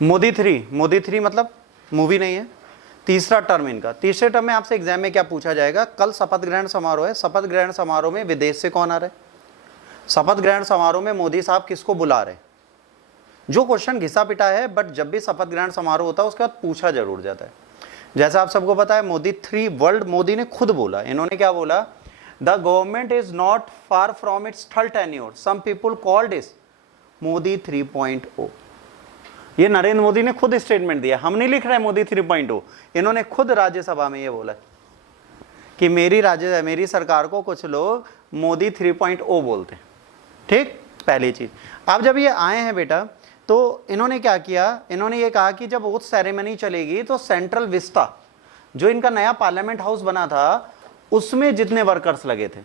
Modi three मतलब movie नहीं है, तीसरा टर्म इनका। तीसरे टर्म में आपसे एग्जाम में क्या पूछा जाएगा, कल शपथ ग्रहण समारोह है, शपथ ग्रहण समारोह में विदेश से कौन आ रहे, शपथ ग्रहण समारोह में मोदी साहब किसको बुला रहे। जो क्वेश्चन घिसा पिटा है, बट जब भी शपथ ग्रहण समारोह होता है उसके बाद पूछा जरूर जाता है। जैसा आप सबको पता है मोदी थ्री वर्ल्ड, मोदी ने खुद बोला, इन्होंने क्या बोला, the government is not far from its third tenure, some people called इस मोदी 3.0। ये नरेंद्र मोदी ने खुद स्टेटमेंट दिया, हम नहीं लिख रहे मोदी 3.0, इन्होंने खुद राज्यसभा में ये बोला कि मेरी सरकार को कुछ लोग मोदी 3.0 बोलते हैं। ठीक, पहली चीज। अब जब ये आए हैं बेटा, तो इन्होंने क्या किया, इन्होंने ये कहा कि जब ओथ सेरेमनी चलेगी तो सेंट्रल विस्टा, जो इनका नया पार्लियामेंट हाउस बना था, उसमें जितने वर्कर्स लगे थे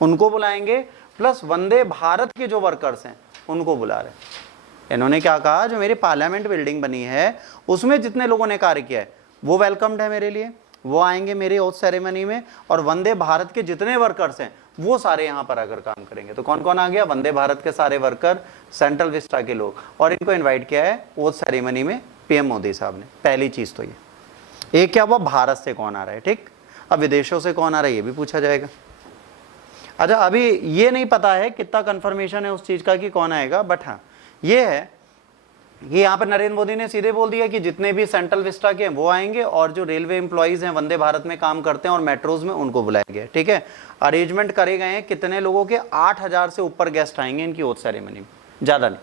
उनको बुलाएंगे, प्लस वंदे भारत के जो वर्कर्स हैं उनको बुला रहे। इन्होंने क्या कहा, जो मेरी पार्लियामेंट बिल्डिंग बनी है उसमें जितने लोगों ने कार्य किया है वो वेलकम्ड है मेरे लिए, वो आएंगे मेरी ओथ सेरेमनी में, और वंदे भारत के जितने वर्कर्स हैं वो सारे यहाँ पर आकर काम करेंगे। तो कौन कौन आ गया, वंदे भारत के सारे वर्कर, सेंट्रल विस्टा के लोग, और इनको इन्वाइट किया है ओथ सेरेमनी में पीएम मोदी साहब ने। पहली चीज तो ये एक क्या हुआ, भारत से कौन आ रहा है। ठीक, अब विदेशों से कौन आ रहा है ये भी पूछा जाएगा। अच्छा, अभी ये नहीं पता है कितना कंफर्मेशन है उस चीज का कि कौन आएगा, बट हाँ ये है कि यहाँ पर नरेंद्र मोदी ने सीधे बोल दिया कि जितने भी सेंट्रल विस्टा के हैं वो आएंगे, और जो रेलवे एम्प्लॉइज हैं वंदे भारत में काम करते हैं और मेट्रोज में, उनको बुलाया गया। ठीक है, अरेंजमेंट करे गए हैं कितने लोगों के, 8,000 से ऊपर गेस्ट आएंगे इनकी ओथ सेरेमनी में, ज्यादा नहीं।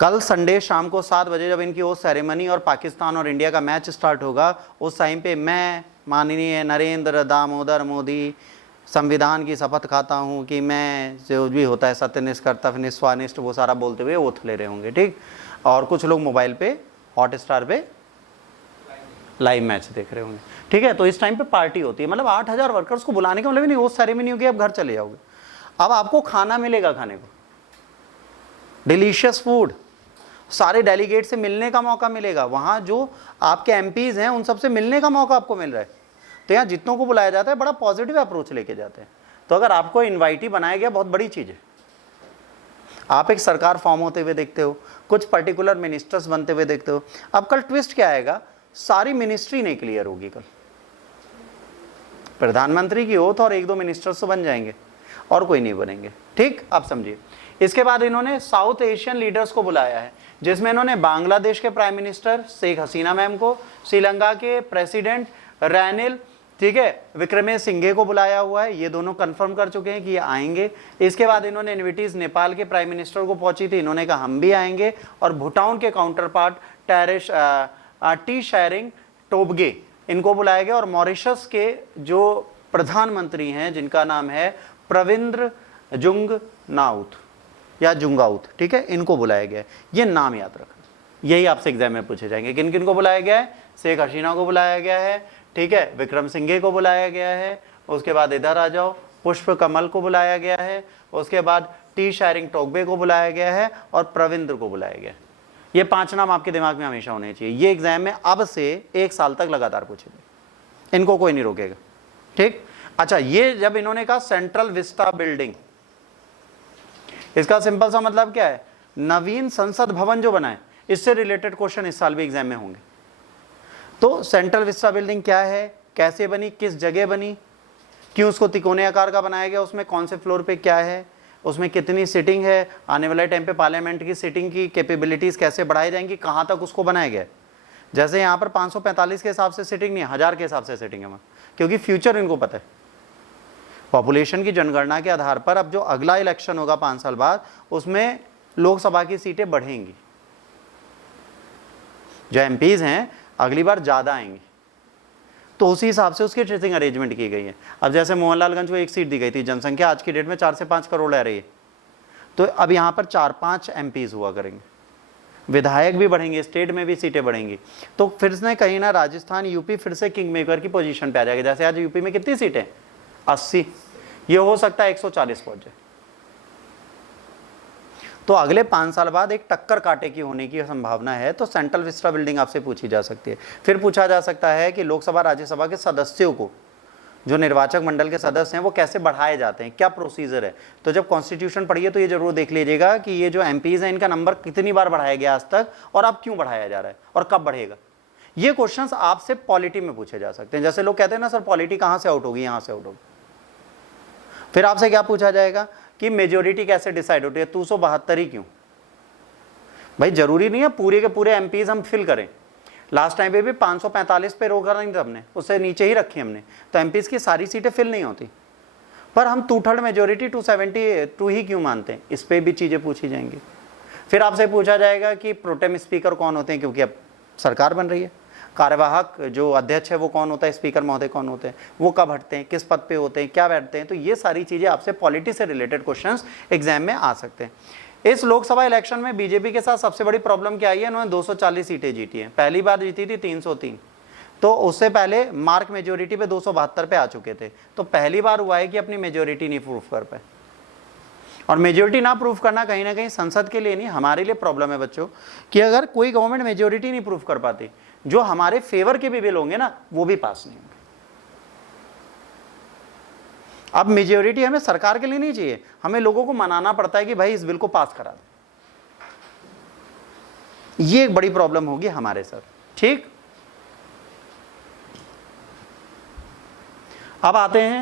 कल संडे शाम को 7 बजे जब इनकी ओथ सेरेमनी और पाकिस्तान और इंडिया का मैच स्टार्ट होगा, उस टाइम पे मैं माननीय नरेंद्र दामोदर मोदी संविधान की शपथ खाता हूँ कि मैं जो भी होता है सत्यनिष्ठ कर्तव्यनिष्ठ स्वानिष्ठ वो सारा बोलते हुए ओथ ले रहे होंगे। ठीक, और कुछ लोग मोबाइल पे हॉटस्टार पे लाइव मैच देख रहे होंगे। ठीक है, तो इस टाइम पे पार्टी होती है, मतलब 8,000 वर्कर्स को बुलाने का मतलब नहीं ओथ सेरेमनी होगी, अब घर चले जाओगे। अब आपको खाना मिलेगा, खाने को डिलीशियस फूड, सारे डेलीगेट से मिलने का मौका मिलेगा, वहाँ जो आपके एमपीज हैं उन सबसे मिलने का मौका आपको मिल रहा है। तो यहाँ जितनों को बुलाया जाता है बड़ा पॉजिटिव अप्रोच लेके जाते हैं। तो अगर आपको इन्वाइटी बनाया गया, बहुत बड़ी चीज़ है। आप एक सरकार फॉर्म होते हुए देखते हो, कुछ पर्टिकुलर मिनिस्टर्स बनते हुए देखते हो। अब कल ट्विस्ट क्या आएगा, सारी मिनिस्ट्री नहीं क्लियर होगी, कल प्रधानमंत्री की ओथ और 1-2 मिनिस्टर्स तो बन जाएंगे और कोई नहीं बनेंगे। ठीक, आप समझिए। इसके बाद इन्होंने साउथ एशियन लीडर्स को बुलाया है, जिसमें इन्होंने बांग्लादेश के prime minister Sheikh Hasina ma'am को, श्रीलंका के प्रेसिडेंट रैनिल, ठीक है, विक्रमसिंघे को बुलाया हुआ है। ये दोनों कंफर्म कर चुके हैं कि ये आएंगे। इसके बाद इन्होंने इन्विटीज नेपाल के प्राइम मिनिस्टर को पहुंची थी, इन्होंने कहा हम भी आएंगे, और भूटान के counterpart Tshering Tobgay, इनको बुलाया गया, और मॉरिशस के जो प्रधानमंत्री हैं जिनका नाम है प्रविंद्र जुंगनाउथ या जुंगाउथ, ठीक है, इनको बुलाया गया है। ये नाम याद रखना, यही आपसे एग्जाम में पूछे जाएंगे। किन किन को बुलाया गया है, शेख हसीना को बुलाया गया है, ठीक है, विक्रमसिंघे को बुलाया गया है, उसके बाद इधर आ जाओ पुष्प कमल को बुलाया गया है, उसके बाद टी शेरिंग टोबगे को बुलाया गया है, और प्रविंद्र को बुलाया गया है। ये 5 नाम आपके दिमाग में हमेशा होने चाहिए। ये एग्जाम में अब से 1 साल तक लगातार पूछेंगे, इनको कोई नहीं रोकेगा। ठीक, अच्छा, ये जब इन्होंने कहा सेंट्रल विस्टा बिल्डिंग, इसका सिंपल सा मतलब क्या है, नवीन संसद भवन जो बना है, इससे रिलेटेड क्वेश्चन इस साल भी एग्जाम में होंगे। तो सेंट्रल विस्टा बिल्डिंग क्या है, कैसे बनी, किस जगह बनी, क्यों उसको तिकोने आकार का बनाया गया, उसमें कौन से फ्लोर पे क्या है, उसमें कितनी सीटिंग है, आने वाले टाइम पे पार्लियामेंट की सीटिंग की कैपेबिलिटीज कैसे बढ़ाई जाएंगी, कहाँ तक उसको बनाया गया है। जैसे यहाँ पर 545 के हिसाब से सीटिंग नहीं, 1000 के हिसाब से सीटिंग है वहाँ, क्योंकि फ्यूचर इनको पता है। पॉपुलेशन की जनगणना के आधार पर अब जो अगला इलेक्शन होगा 5 साल बाद, उसमें लोकसभा की सीटें बढ़ेंगी, जो एमपीज हैं अगली बार ज़्यादा आएंगे, तो उसी हिसाब से उसकी सीटिंग अरेंजमेंट की गई है। अब जैसे मोहनलालगंज को 1 सीट दी गई थी, जनसंख्या आज की डेट में 4 से 5 करोड़ रह रही है, तो अब यहाँ पर 4-5 एमपीज हुआ करेंगे, विधायक भी बढ़ेंगे, स्टेट में भी सीटें बढ़ेंगी। तो फिर से कहीं ना राजस्थान, यूपी फिर से किंग मेकर की पोजीशन पे आ जाएगी। जैसे आज यूपी में कितनी सीटें, 80, ये हो सकता है 140 पहुंच जाए। तो अगले 5 साल बाद एक टक्कर कांटे की होने की संभावना है। तो सेंट्रल विस्टा बिल्डिंग आपसे पूछी जा सकती है। फिर पूछा जा सकता है कि लोकसभा राज्यसभा के सदस्यों को जो निर्वाचक मंडल के सदस्य हैं वो कैसे बढ़ाए जाते हैं, क्या प्रोसीजर है। तो जब कॉन्स्टिट्यूशन पढ़िए तो ये जरूर देख लीजिएगा कि ये जो एमपीज हैं इनका नंबर कितनी बार बढ़ाया गया आज तक और अब क्यों बढ़ाया जा रहा है और कब बढ़ेगा। ये क्वेश्चंस आपसे पॉलिटी में पूछे जा सकते हैं। जैसे लोग कहते हैं ना सर पॉलिटी कहाँ से आउट होगी, यहाँ से आउट होगी। फिर आपसे क्या पूछा जाएगा कि मेजोरिटी कैसे डिसाइड होती है, 272 ही क्यों। भाई जरूरी नहीं है पूरे के पूरे एमपीज हम फिल करें। लास्ट टाइम पे भी 545 पे रोका नहीं था हमने, उससे नीचे ही रखी हमने, तो एमपीज की सारी सीटें फिल नहीं होती। पर हम 2/3 मेजोरिटी 272 ही क्यों मानते हैं, इस पे भी चीज़ें पूछी जाएंगी। फिर आपसे पूछा जाएगा कि प्रोटेम स्पीकर कौन होते हैं, क्योंकि अब सरकार बन रही है। कार्यवाहक जो अध्यक्ष है वो कौन होता है, स्पीकर महोदय कौन होते हैं, वो कब हटते हैं, किस पद पे होते हैं, क्या बैठते हैं। तो ये सारी चीज़ें आपसे पॉलिटी से रिलेटेड क्वेश्चंस एग्जाम में आ सकते हैं। इस लोकसभा इलेक्शन में बीजेपी के साथ सबसे बड़ी प्रॉब्लम क्या आई है, उन्होंने 240 सीटें जीती हैं। पहली बार जीती थी 303, तो उससे पहले मार्क मेजोरिटी पे 272 पे आ चुके थे। तो पहली बार हुआ है कि अपनी मेजोरिटी नहीं प्रूफ कर पाए। और मेजोरिटी ना प्रूफ करना कहीं ना कहीं संसद के लिए नहीं, हमारे लिए प्रॉब्लम है बच्चों, कि अगर कोई गवर्नमेंट मेजोरिटी नहीं प्रूफ कर पाती, जो हमारे फेवर के भी बिल होंगे ना वो भी पास नहीं होंगे। अब मेजोरिटी हमें सरकार के लिए नहीं चाहिए, हमें लोगों को मनाना पड़ता है कि भाई इस बिल को पास करा दो। ये एक बड़ी प्रॉब्लम होगी हमारे साथ। ठीक, अब आते हैं